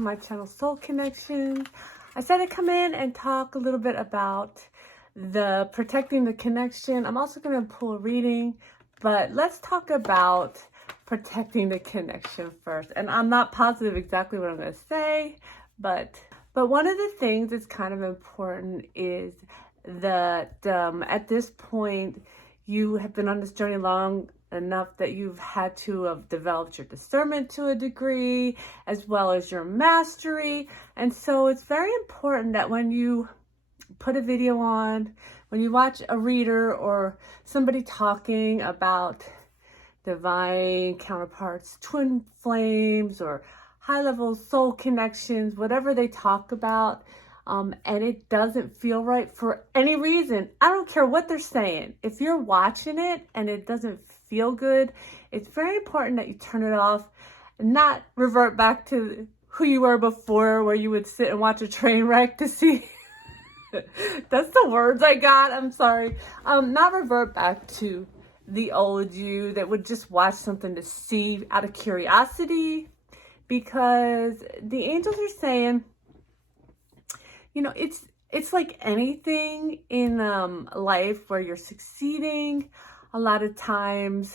My channel Soul Connections. I said I'd come in and talk a little bit about the protecting the connection. I'm also going to pull a reading, but let's talk about protecting the connection first. And I'm not positive exactly what I'm going to say, but one of the things that's kind of important is that at this point you have been on this journey long enough that you've had to have developed your discernment to a degree as well as your mastery. And so it's very important that when you put a video on, when you watch a reader or somebody talking about divine counterparts, twin flames, or high-level soul connections, whatever they talk about, and it doesn't feel right for any reason, I don't care what they're saying. If you're watching it and it doesn't feel good, it's very important that you turn it off and not revert back to who you were before, where you would sit and watch a train wreck to see. That's the words I got. I'm sorry. Not revert back to the old you that would just watch something to see out of curiosity, because the angels are saying, you know, it's like anything in life where you're succeeding. A lot of times,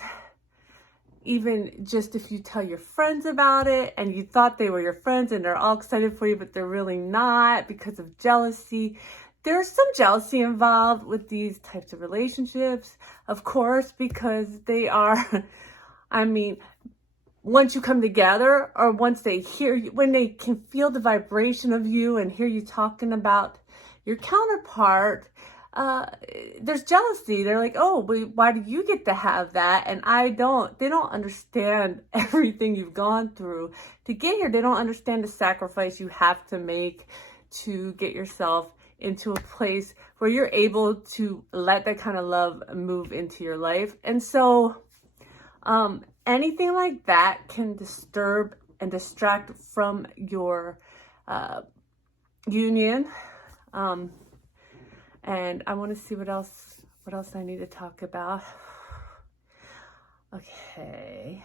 even just if you tell your friends about it and you thought they were your friends and they're all excited for you, but they're really not because of jealousy. There's some jealousy involved with these types of relationships, of course, because they are, I mean, once you come together, or once they hear you, when they can feel the vibration of you and hear you talking about your counterpart, there's jealousy. They're like, oh, why do you get to have that and I don't? They don't understand everything you've gone through to get here. They don't understand the sacrifice you have to make to get yourself into a place where you're able to let that kind of love move into your life. And so anything like that can disturb and distract from your union. And I want to see what else I need to talk about. Okay.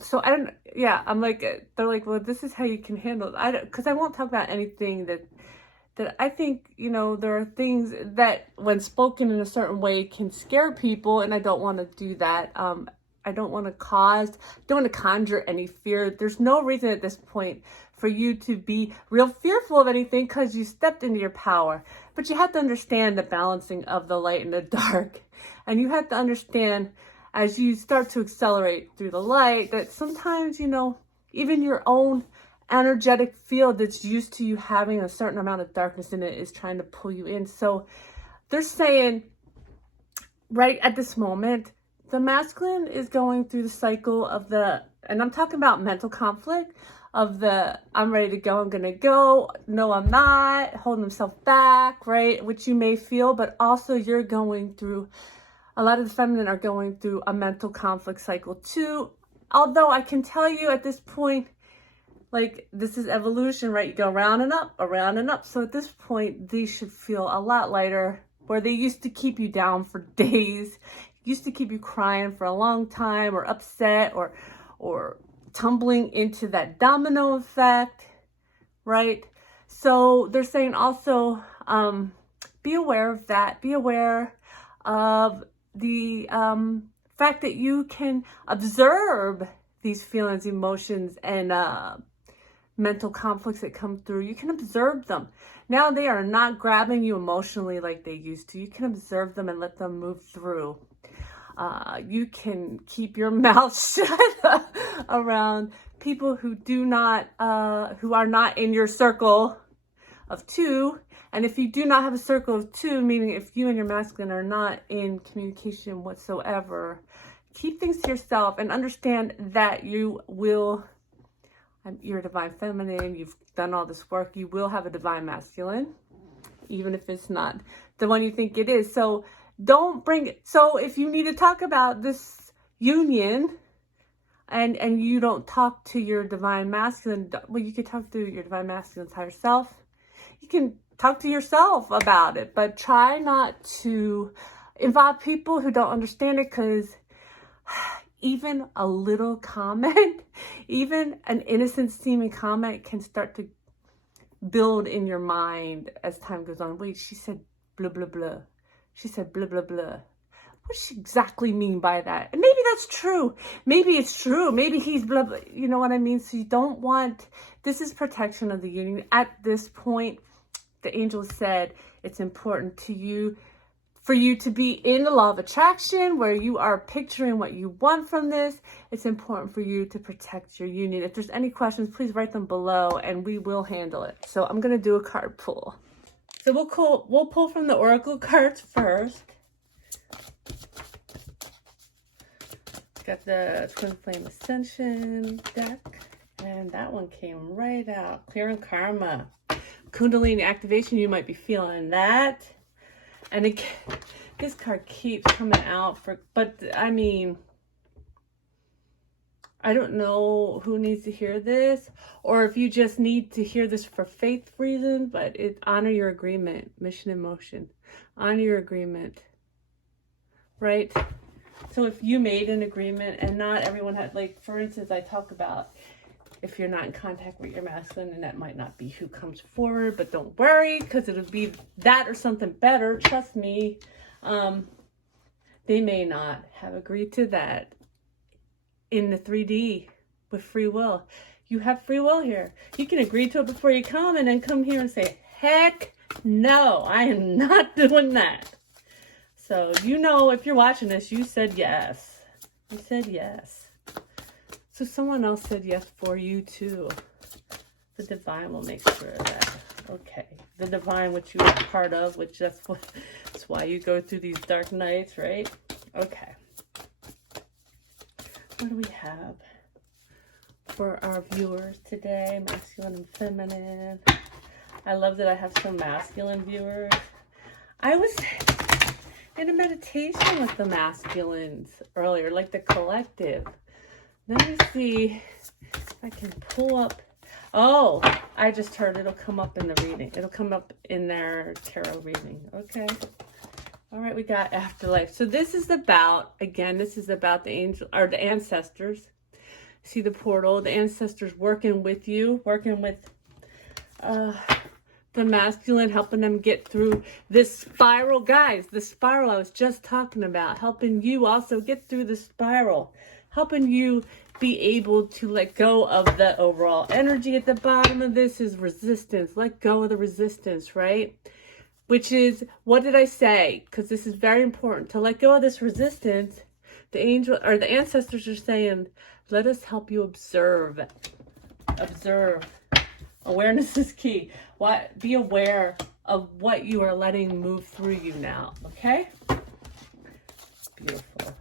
So I don't, yeah, I'm like, they're like, well, this is how you can handle it. Because I won't talk about anything that I think, you know, there are things that when spoken in a certain way can scare people, and I don't want to do that. I don't want to conjure any fear. There's no reason at this point for you to be real fearful of anything, because you stepped into your power. But you have to understand the balancing of the light and the dark. And you have to understand, as you start to accelerate through the light, that sometimes, you know, even your own energetic field that's used to you having a certain amount of darkness in it is trying to pull you in. So they're saying right at this moment, the masculine is going through the cycle of and I'm talking about mental conflict, of I'm ready to go, I'm going to go, no, I'm not, holding himself back, right? Which you may feel, but also you're going through, a lot of the feminine are going through a mental conflict cycle too. Although I can tell you at this point, like, this is evolution, right? You go around and up, around and up. So at this point, these should feel a lot lighter, where they used to keep you down for days, used to keep you crying for a long time, or upset, or tumbling into that domino effect, right? So they're saying also, be aware of that. Be aware of the fact that you can observe these feelings, emotions, and mental conflicts that come through. You can observe them. Now they are not grabbing you emotionally like they used to. You can observe them and let them move through. You can keep your mouth shut around people who who are not in your circle of two. And if you do not have a circle of two, meaning if you and your masculine are not in communication whatsoever, keep things to yourself and understand that you're a divine feminine. You've done all this work. You will have a divine masculine, even if it's not the one you think it is. So don't bring it. So if you need to talk about this union and you don't talk to your divine masculine, well, you could talk to your divine masculine's higher self. You can talk to yourself about it, but try not to involve people who don't understand it, because even a little comment, even an innocent seeming comment can start to build in your mind as time goes on. Wait, she said blah, blah, blah. She said blah, blah, blah. What does she exactly mean by that? And maybe that's true. Maybe it's true. Maybe he's blah, blah. You know what I mean? So you don't want, this is protection of the union. At this point, the angel said it's important to you, for you to be in the law of attraction, where you are picturing what you want from this. It's important for you to protect your union. If there's any questions, please write them below and we will handle it. So I'm going to do a card pull. So we'll pull from the oracle cards first. Got the Twin Flame Ascension deck, and that one came right out. Clearing Karma. Kundalini activation, you might be feeling that. And it, this card keeps coming out but I mean, I don't know who needs to hear this, or if you just need to hear this for faith reasons, but honor your agreement, mission in motion. Honor your agreement, right? So if you made an agreement, and not everyone had, like, for instance, I talk about if you're not in contact with your masculine, and that might not be who comes forward, but don't worry, because it'll be that or something better. Trust me. They may not have agreed to that in the 3D with free will. You have free will here. You can agree to it before you come, and then come here and say, heck no, I am not doing that. So, you know, if you're watching this, you said yes. You said yes. So someone else said yes for you too. The divine will make sure of that. Okay. The divine, which you are part of, which that's why you go through these dark nights, right? Okay. What do we have for our viewers today? Masculine and feminine. I love that I have some masculine viewers. I was in a meditation with the masculines earlier, like the collective. Let me see if I can pull up. Oh, I just heard it'll come up in the reading. It'll come up in their tarot reading. Okay. All right, we got afterlife. So this is about, again, this is about the angel or the ancestors. See the portal, the ancestors working with you, working with the masculine, helping them get through this spiral. Guys, the spiral I was just talking about, helping you also get through the spiral. Helping you be able to let go of the overall energy at the bottom of this is resistance. Let go of the resistance, right? Which is, what did I say? Because this is very important. To let go of this resistance, the angel or the ancestors are saying, let us help you observe. Observe. Awareness is key. Be aware of what you are letting move through you now. Okay? Beautiful.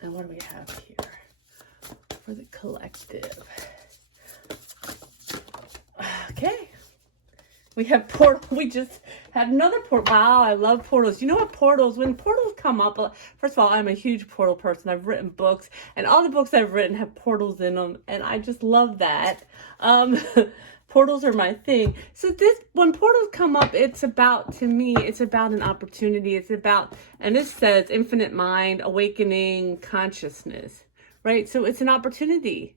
And what do we have here for the collective? Okay. We have portal. We just had another portal. Wow, I love portals. You know what portals, when portals come up, first of all, I'm a huge portal person. I've written books, and all the books I've written have portals in them, and I just love that. Portals are my thing. So when portals come up, it's about, to me, it's about an opportunity. It's about, and this says infinite mind, awakening consciousness, right? So it's an opportunity.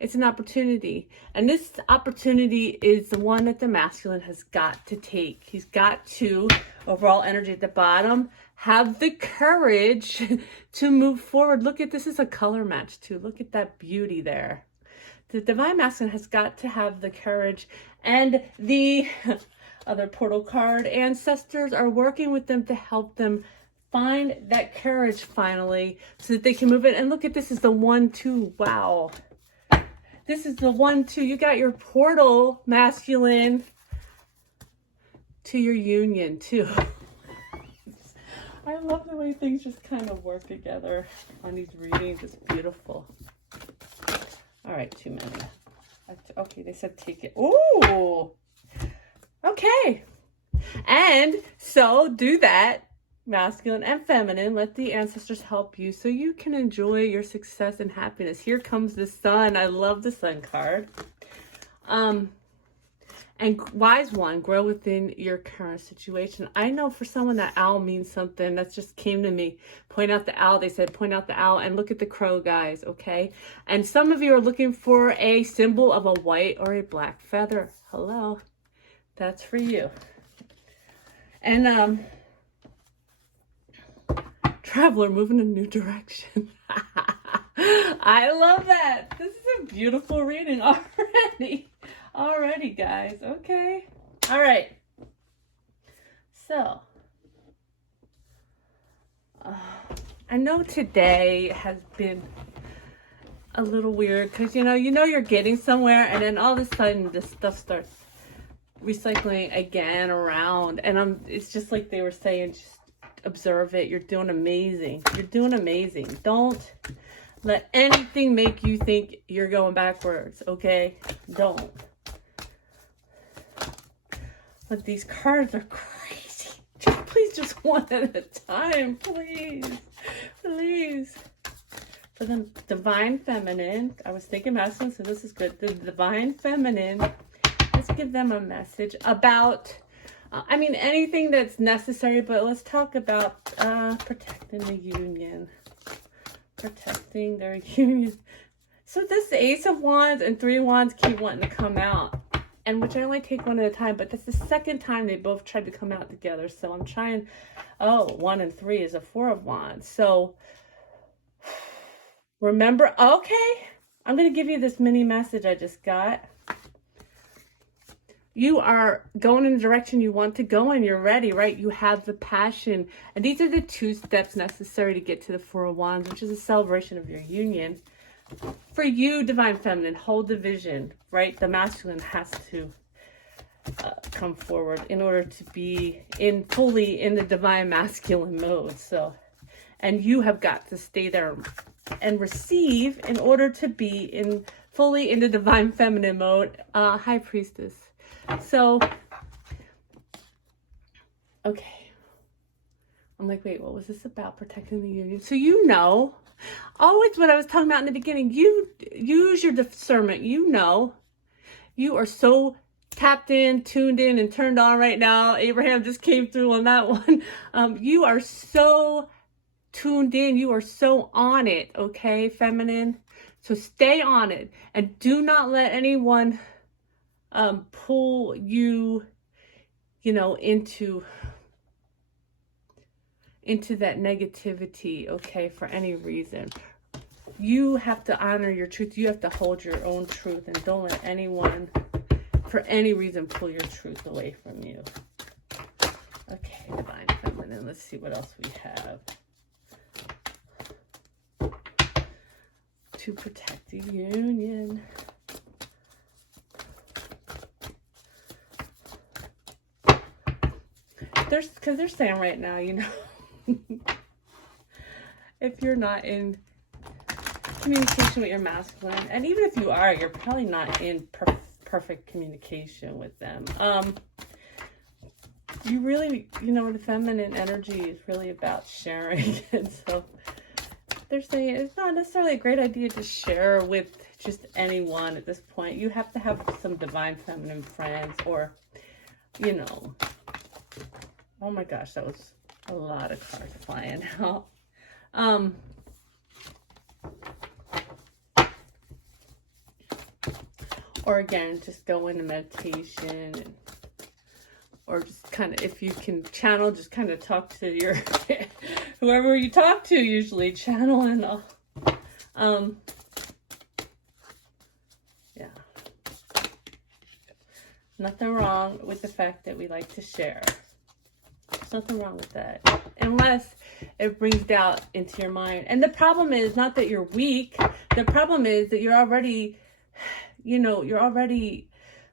It's an opportunity. And this opportunity is the one that the masculine has got to take. He's got to, overall energy at the bottom, have the courage to move forward. Look at, this is a color match too. Look at that beauty there. The divine masculine has got to have the courage, and the other portal card ancestors are working with them to help them find that courage finally so that they can move it. And look at, this is the 1-2. Wow. This is the 1-2. You got your portal masculine to your union too. I love the way things just kind of work together on these readings. It's beautiful. All right, too many. Okay, they said take it. Ooh. Okay. And so do that, masculine and feminine. Let the ancestors help you so you can enjoy your success and happiness. Here comes the sun. I love the sun card. And wise one, grow within your current situation. I know for someone that owl means something. That just came to me. Point out the owl. They said point out the owl and look at the crow, guys, okay? And some of you are looking for a symbol of a white or a black feather. Hello. That's for you. And traveler, moving in a new direction. I love that. This is a beautiful reading already. Alrighty, guys. Okay. All right. So, I know today has been a little weird because you know you're getting somewhere, and then all of a sudden this stuff starts recycling again around, and it's just like they were saying, just observe it. You're doing amazing. You're doing amazing. Don't let anything make you think you're going backwards. Okay? Don't. But these cards are crazy. Please, just one at a time, please. Please. For the divine feminine, I was thinking masculine, so this is good. The divine feminine, let's give them a message about, anything that's necessary, but let's talk about protecting the union. Protecting their union. So this Ace of Wands and Three of Wands keep wanting to come out. And which I only take one at a time, but that's the second time they both tried to come out together. So I'm trying, 1 and 3 is a Four of Wands. So remember, okay, I'm going to give you this mini message I just got. You are going in the direction you want to go and you're ready, right? You have the passion. And these are the 2 steps necessary to get to the Four of Wands, which is a celebration of your union. For you, divine feminine, hold the vision, right? The masculine has to come forward in order to be fully in the divine masculine mode. So, and you have got to stay there and receive in order to be fully in the divine feminine mode. High Priestess. So, okay. I'm like, wait, what was this about? Protecting the union. So always what I was talking about in the beginning, you use your discernment. You are so tapped in, tuned in, and turned on right now. Abraham just came through on that one. You are so tuned in. You are so on it, okay, feminine? So stay on it. And do not let anyone pull you, into that negativity, okay, for any reason. You have to honor your truth. You have to hold your own truth, and don't let anyone, for any reason, pull your truth away from you. Okay, divine feminine. Let's see what else we have. To protect the union. Because they're saying right now, if you're not in communication with your masculine, and even if you are, you're probably not in perfect communication with them. You really, the feminine energy is really about sharing. And so they're saying it's not necessarily a great idea to share with just anyone at this point. You have to have some divine feminine friends, or, oh my gosh, that was a lot of cards flying out. Or again, just go into meditation, or just kind of, if you can channel, just kind of talk to your, whoever you talk to, usually channel and yeah. Nothing wrong with the fact that we like to share. There's nothing wrong with that, unless it brings doubt into your mind. And the problem is not that you're weak. The problem is that you're already, you're already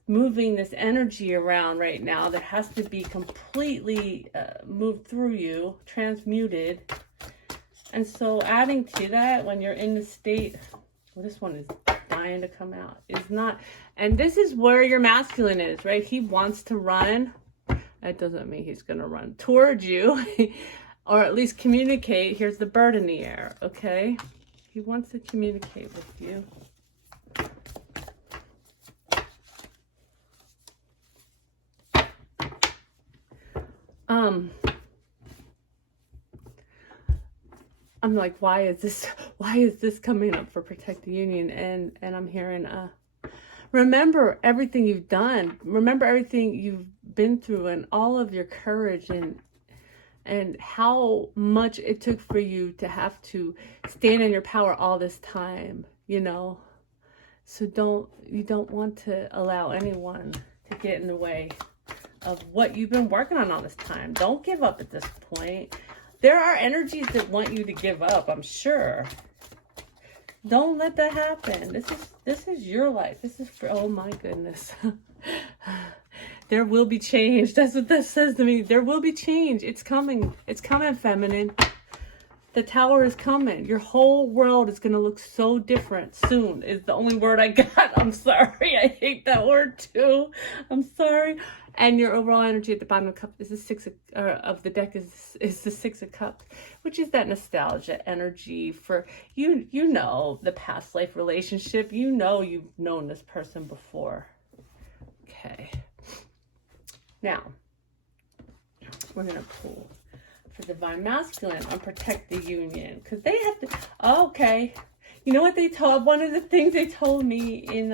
moving this energy around right now that has to be completely moved through you, transmuted. And so adding to that, when you're in the state, well, this one is dying to come out, is not, and this is where your masculine is, right? He wants to run. That doesn't mean he's going to run towards you, or at least communicate. Here's the bird in the air, okay? He wants to communicate with you. I'm like, why is this coming up for Protect the Union? And I'm hearing, remember everything you've done. Remember everything you've been through and all of your courage and how much it took for you to have to stand in your power all this time, you know? So you don't want to allow anyone to get in the way of what you've been working on all this time. Don't give up at this point. There are energies that want you to give up, I'm sure. Don't let that happen. This is your life. This is for, oh my goodness. There will be change. That's what that says to me. There will be change. It's coming. It's coming, feminine. The Tower is coming. Your whole world is going to look so different soon is the only word I got. I'm sorry. I hate that word too. I'm sorry. And your overall energy at the bottom of the cup is the of the deck is the Six of Cups, which is that nostalgia energy for you know, the past life relationship. You know you've known this person before. Okay. Now, we're going to pull for Divine Masculine on Protect the Union, because they have to, okay. You know what one of the things they told me in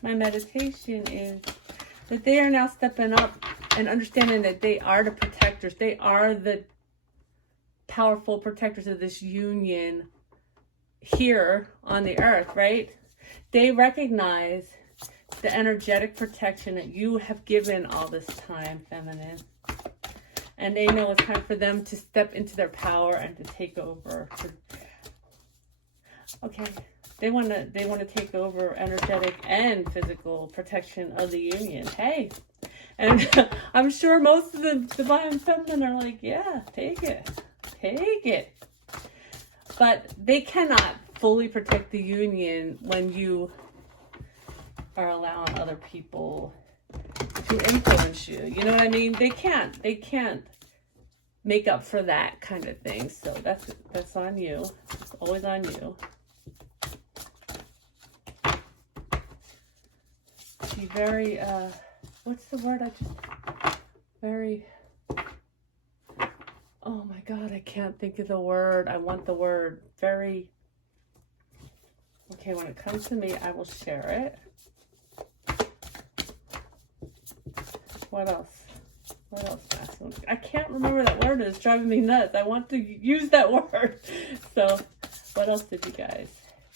my meditation is that they are now stepping up and understanding that they are the protectors. They are the powerful protectors of this union here on the earth, right? They recognize the energetic protection that you have given all this time, feminine. And they know it's time for them to step into their power and to take over. Okay. They want to take over energetic and physical protection of the union. Hey. And I'm sure most of the divine feminine are like, yeah, take it. Take it. But they cannot fully protect the union when you are allowing other people to influence you. You know what I mean? They can't make up for that kind of thing. So that's on you. It's always on you. Be very, what's the word oh my God, I can't think of the word. I want the word very, okay, when it comes to me, I will share it. What else? Masculine? I can't remember that word. It's driving me nuts. I want to use that word. So, what else did you guys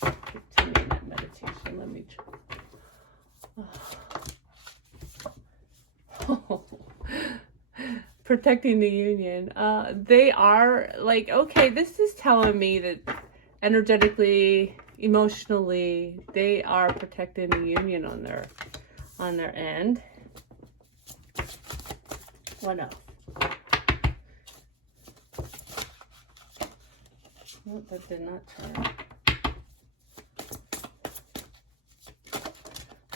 give to me in that meditation? Let me Protecting the union. They are like, okay, this is telling me that energetically, emotionally, they are protecting the union on their end. What else? Oh, that did not turn.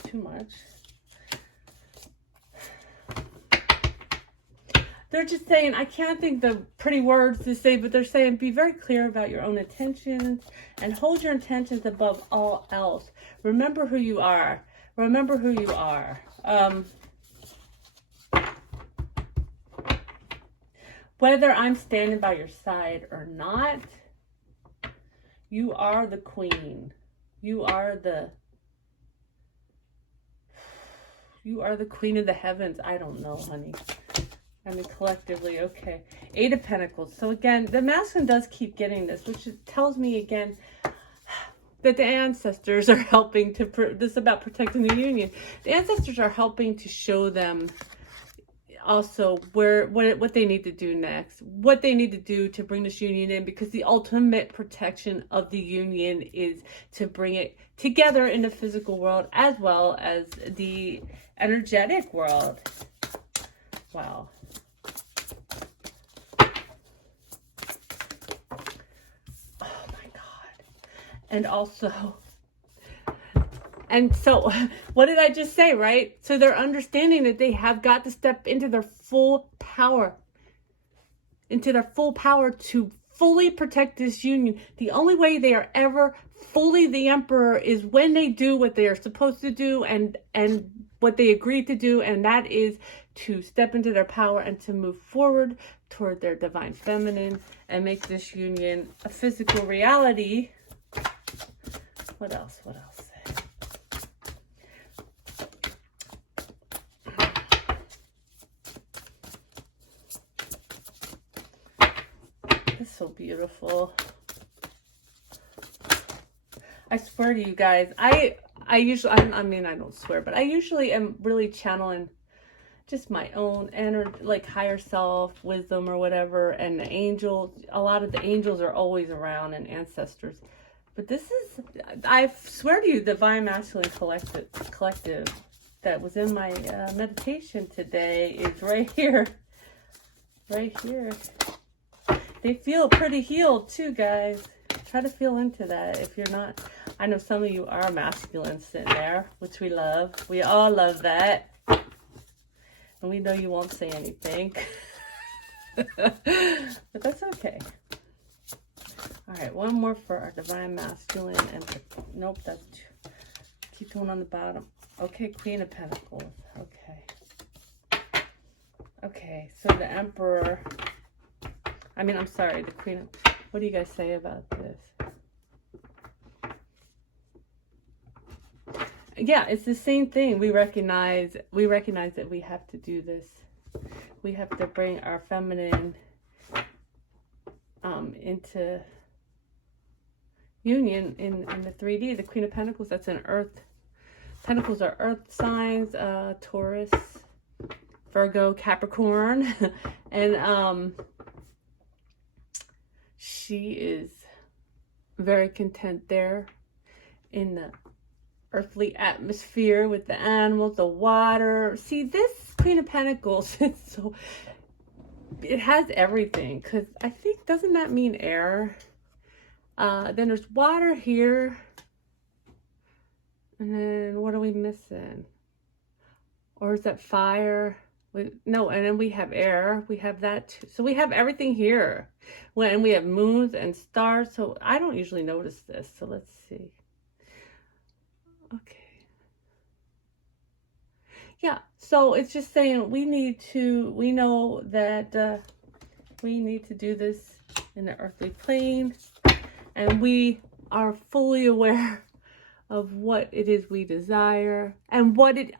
Too much. They're just saying, I can't think the pretty words to say, but they're saying, be very clear about your own intentions and hold your intentions above all else. Remember who you are. Remember who you are. Whether I'm standing by your side or not, you are the queen. You are the queen of the heavens. I don't know, honey. I mean, collectively, okay. Eight of Pentacles. So again, the masculine does keep getting this, which tells me again that the ancestors are helping to, this is about protecting the union. The ancestors are helping to show them also what they need to do next, what they need to do to bring this union in, because the ultimate protection of the union is to bring it together in the physical world as well as the energetic world. Wow. Oh my God. And also, and so, what did I just say, right? So they're understanding that they have got to step into their full power. Into their full power to fully protect this union. The only way they are ever fully the emperor is when they do what they are supposed to do and what they agreed to do, and that is to step into their power and to move forward toward their divine feminine and make this union a physical reality. What else? What else? It's so beautiful. I swear to you guys, I usually, I mean, I don't swear, but I usually am really channeling just my own energy, like higher self, wisdom or whatever, and the angels. A lot of the angels are always around, and ancestors. But this is, I swear to you, Divine Masculine Collective that was in my meditation today is right here. Right here. They feel pretty healed too, guys. Try to feel into that if you're not. I know some of you are masculine sitting there, which we love. We all love that. And we know you won't say anything. But that's okay. All right, one more for our Divine Masculine. And nope, that's two. Keep going on the bottom. Okay, Queen of Pentacles. Okay. Okay, so the Emperor. I mean, I'm sorry, the Queen of... What do you guys say about this? Yeah, it's the same thing. We recognize that we have to do this. We have to bring our feminine into union in the 3D. The Queen of Pentacles, that's an earth. Pentacles are earth signs, Taurus, Virgo, Capricorn. And she is very content there in the earthly atmosphere with the animals, the water. See, this Queen of Pentacles, it has everything. Because I think, doesn't that mean air? Then there's water here. And then what are we missing? Or is that fire? No, and then we have air. We have that too. So we have everything here. When we have moons and stars. So I don't usually notice this. So let's see. Okay. Yeah. So it's just saying we know that we need to do this in the earthly plane. And we are fully aware of what it is we desire. And what it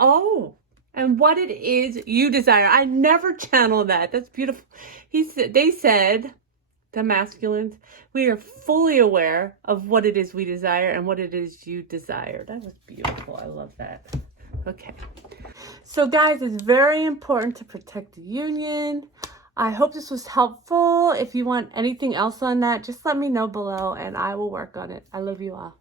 is you desire. I never channel that. That's beautiful. They said, the masculines, we are fully aware of what it is we desire and what it is you desire. That was beautiful. I love that. Okay. So guys, it's very important to protect the union. I hope this was helpful. If you want anything else on that, just let me know below and I will work on it. I love you all.